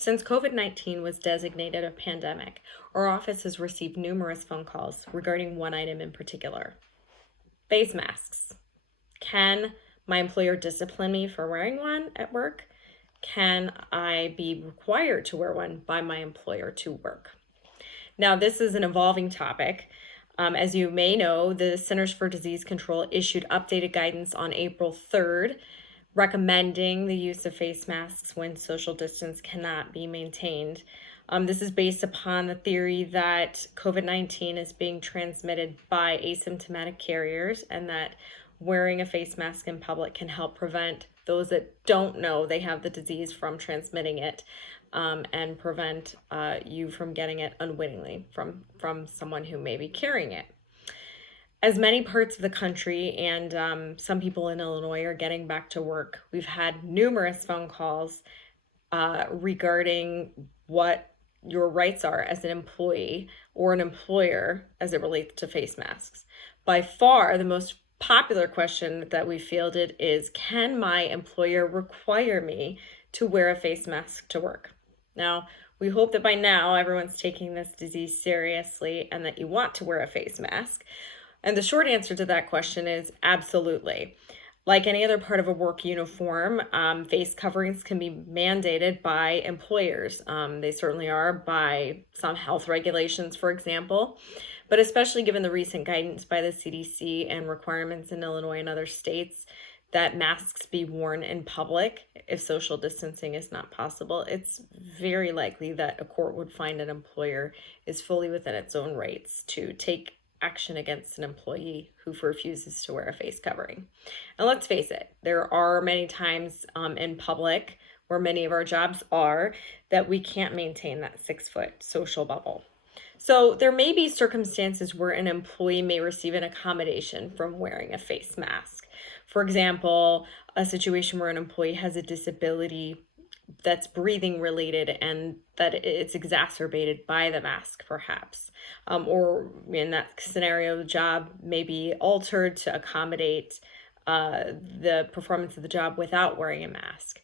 Since COVID-19 was designated a pandemic, our office has received numerous phone calls regarding one item in particular: face masks. Can my employer discipline me for wearing one at work? Can I be required to wear one by my employer to work? Now, this is an evolving topic. As you may know, the Centers for Disease Control issued updated guidance on April 3rd, recommending the use of face masks when social distance cannot be maintained. This is based upon the theory that COVID-19 is being transmitted by asymptomatic carriers, and that wearing a face mask in public can help prevent those that don't know they have the disease from transmitting it, and prevent you from getting it unwittingly from someone who may be carrying it. As many parts of the country and some people in Illinois are getting back to work, we've had numerous phone calls regarding what your rights are as an employee or an employer as it relates to face masks. By far, the most popular question that we fielded is, can my employer require me to wear a face mask to work? Now, we hope that by now everyone's taking this disease seriously and that you want to wear a face mask. And the short answer to that question is absolutely. Like any other part of a work uniform, face coverings can be mandated by employers. They certainly are by some health regulations, for example, but especially given the recent guidance by the CDC and requirements in Illinois and other states that masks be worn in public if social distancing is not possible, it's very likely that a court would find an employer is fully within its own rights to take action against an employee who refuses to wear a face covering. And let's face it, there are many times in public where many of our jobs are that we can't maintain that 6-foot social bubble. So there may be circumstances where an employee may receive an accommodation from wearing a face mask. For example, a situation where an employee has a disability that's breathing related and that it's exacerbated by the mask, perhaps. Or in that scenario, the job may be altered to accommodate the performance of the job without wearing a mask.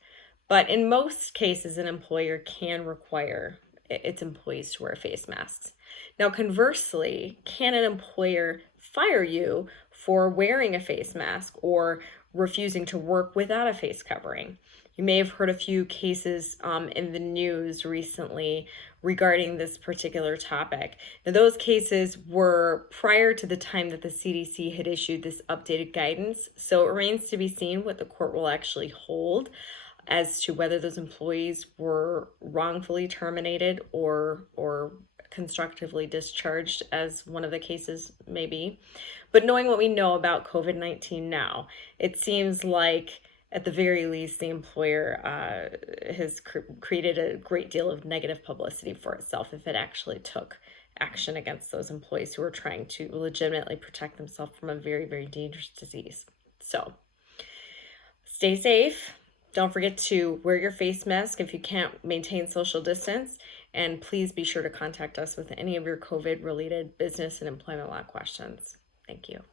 But in most cases, an employer can require its employees to wear face masks. Now, conversely, can an employer fire you for wearing a face mask or refusing to work without a face covering? You may have heard a few cases in the news recently regarding this particular topic. Now, those cases were prior to the time that the CDC had issued this updated guidance, so it remains to be seen what the court will actually hold as to whether those employees were wrongfully terminated or constructively discharged, as one of the cases may be. But knowing what we know about COVID-19 now, it seems like at the very least, the employer has created a great deal of negative publicity for itself if it actually took action against those employees who are trying to legitimately protect themselves from a very, very dangerous disease. So stay safe. Don't forget to wear your face mask if you can't maintain social distance. And please be sure to contact us with any of your COVID-related business and employment law questions. Thank you.